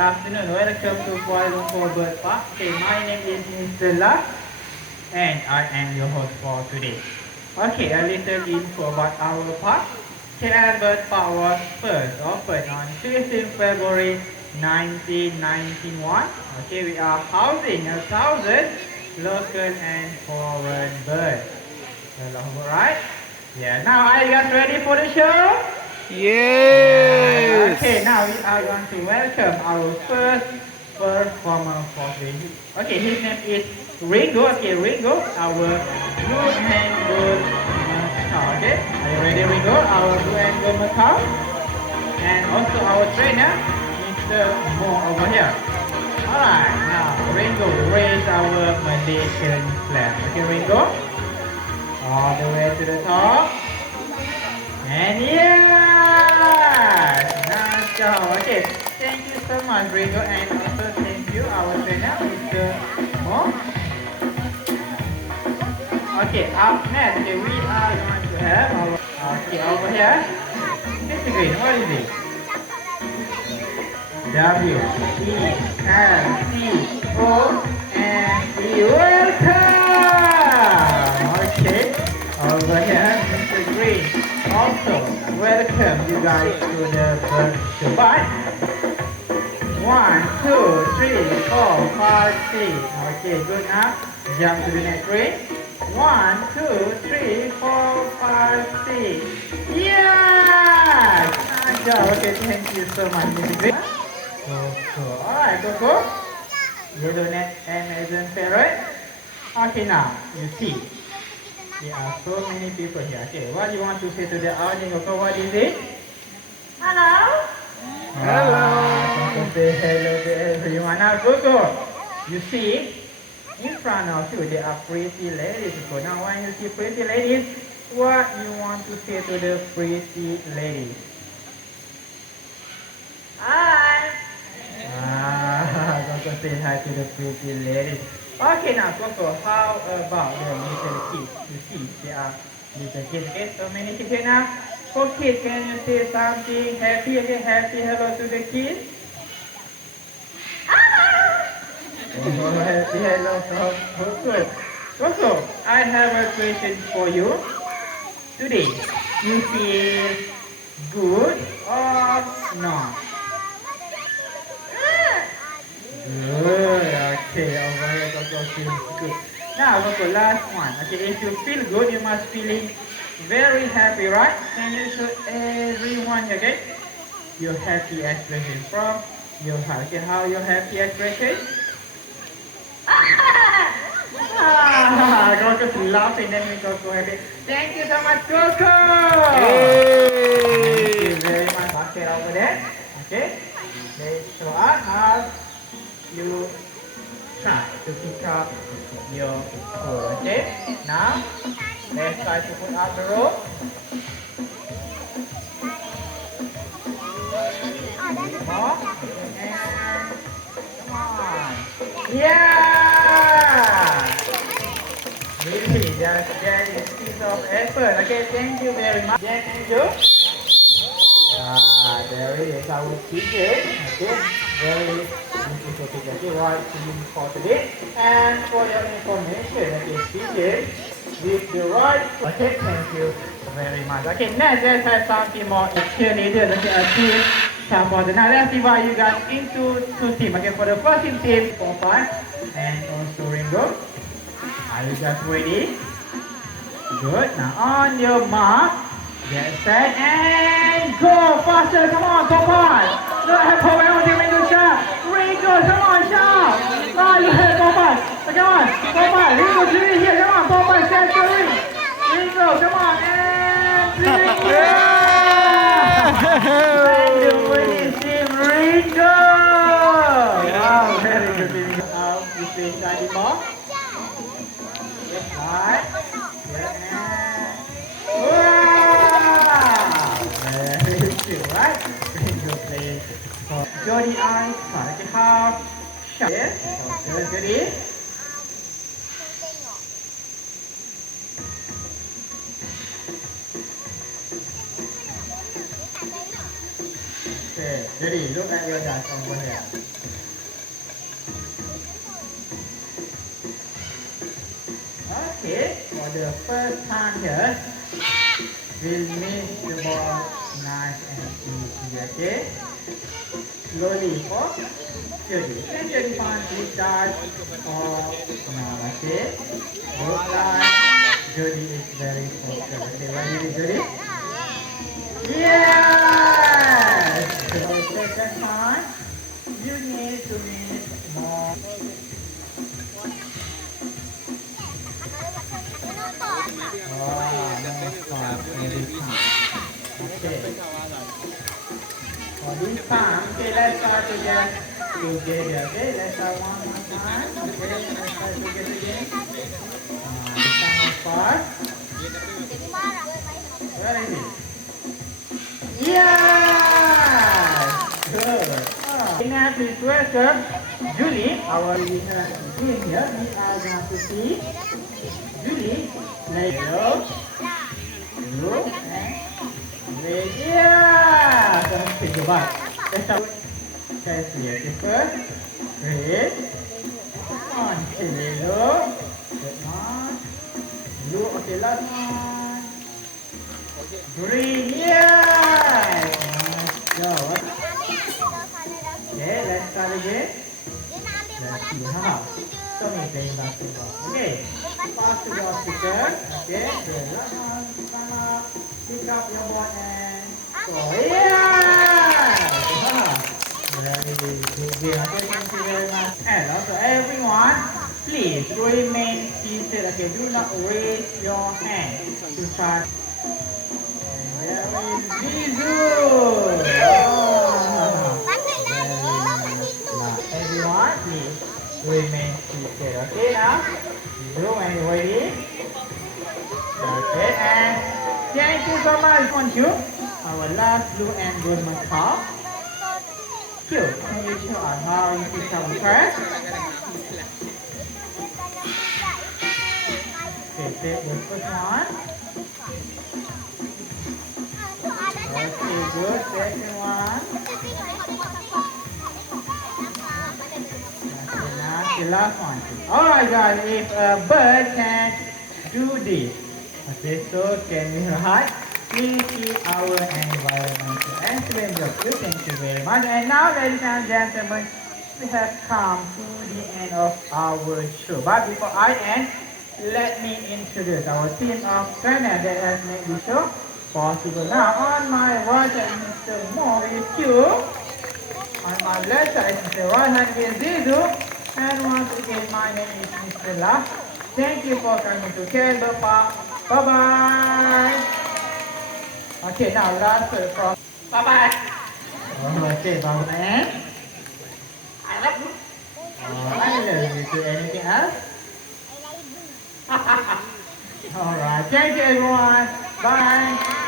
afternoon. Welcome to Kuala Lumpur Bird Park. Okay, my name is Mr. Lak and I am your host for today. Okay, a little info about our park. KL Bird Park was first opened on 16 February 1991. Okay, we are housing 1,000 local and foreign birds. Alright? Yeah, now are you guys ready for the show? Yes. Okay, now we are going to welcome our first performer for today. Okay, his name is Ringo. Okay, Ringo, our blue and gold macaw. Okay, are you ready, Ringo? Our blue and gold macaw. And also our trainer, Mr. Mo over here. Alright, now Ringo, raise our Malaysian flag. Okay, Ringo. All the way to the top. And yes! Nice job. Okay, thank you so much, Ringo, and also thank you, our trainer, Mr. Mo. Okay, up next, okay, we are going to have our, okay, over here. Mr. Green, what is it? W, E, L, C, O, and E. Welcome! Okay, over here, Mr. Green. Also, welcome you guys to the bird show. But 1, 2, 3, 4, 5, 6. Okay, good now. Jump to the next ring. 1, 2, 3, 4, 5, 6. Yes! Nice job. Okay, thank you so much, Mr. Green. Coco. Alright, Coco. Yellow net and Asian parrot. Okay, now you see. There are so many people here. Okay, what do you want to say to the audience? Coco, what is it? Hello. Coco, say hello to everyone. Now, Coco, you see, in front of you, there are pretty ladies. Coco. Now, when you see pretty ladies, what you want to say to the pretty ladies? Hi. Coco, say hi to the pretty ladies. Okay, now Coco, how about the little kids? You see, there are little kids. Okay, so many kids here now. For kids, can you say something happy? Okay, happy hello to the kids. Oh, happy hello from Coco. Coco, I have a question for you. Today, you feel good or not? Good. Okay, over here Coco feels good. Now Coco, last one. Okay, if you feel good, you must feeling very happy, right? Can you show everyone, okay? Your happy expression from your heart. Okay, how your happy expression? Coco's laughing and we Coco happy. Thank you so much, Coco. Thank you very much. Okay, over there. Okay, let's show us how you try to pick up your food. Okay, now let's try to put up the rope. More. And come on. Yeah! Really, there is a piece of effort. Okay, thank you very much. Yeah, thank you. There is our chicken. Okay, very beautiful chicken. Okay, what for today? And for your information, okay, chicken with the right. Okay, thank you very much. Okay, next let's have something more cheerleaders. Okay, a team support. Now let's divide you guys into two teams. Okay, for the first team, 4, 5, and also Ringo. Are you guys ready? Good. Now on your mark. Get set and go! Faster, come on, Popeye! Look at Popeye, everything Ringo shot! Ringo, come on, shout! Look at Popeye! Come on, Popeye, Ringo, three here, come on, Popeye, set the ring! Ringo, come on, and Ringo! And the winning team, Ringo! Wow, very good, Ringo. You say shiny ball. Yes, right. Yeah, and... Right? Ringo plays for Jody Eyes, okay, half shot. Yes, for Jody. Okay, Okay, Judy, look at your dad over here. Okay, for the first time here, we'll make the ball nice and easy, okay? Slowly for Judy. Can Judy find this dart or no, okay? Look like Judy is very focused. Okay, what did you Judy? Yes! So second time, you need to make more. Oh, no stop every time. Okay. For this time, okay, let's start again together. Okay, let's start one more time. Okay, let's start together again. This time is fast. Where is it? Yes! Good. Now please welcome Julie, our winner team here. We are going to see Julie, yellow, blue, and red. Yeah! Okay, goodbye. Let's start. Let's see. Okay, first, red. One, okay, yellow. Good one. Blue, okay, last one. Green, yes! Nice job. Okay, let's start again. Let's see how. So me playing basketball. Okay, pass to the speaker. Okay, then stand up, pick up your ball and score. Yeah! Very good. Okay, thank you very much. And also everyone, please remain seated. Okay, do not raise your hand to start. There is Zizu. Everyone, please remain seated. Okay, now, Zizu, when you're ready. Okay, and thank you so much. On you, our last blue and gold mascot. Cute. Can you show us how you pick up the first? Okay, take the first one. Okay, good. Second one. Okay, now the last one. Alright guys, if a bird can do this, okay, so can we write? Please keep our environment excellent job. Thank you very much. And now, ladies and gentlemen, we have come to the end of our show. But before I end, let me introduce our team of trainers that has made the show possible. Now, on my right hand, Mr. Mo with you. On my left side, Mr. Rohan with Zizu. And once again, my name is Mr. La. Thank you for coming to Canberra Park. Bye-bye. Okay, now last word from bye-bye. Okay, bye-bye. I love you. I love you too. Anything else? Alright, thank you everyone. Bye.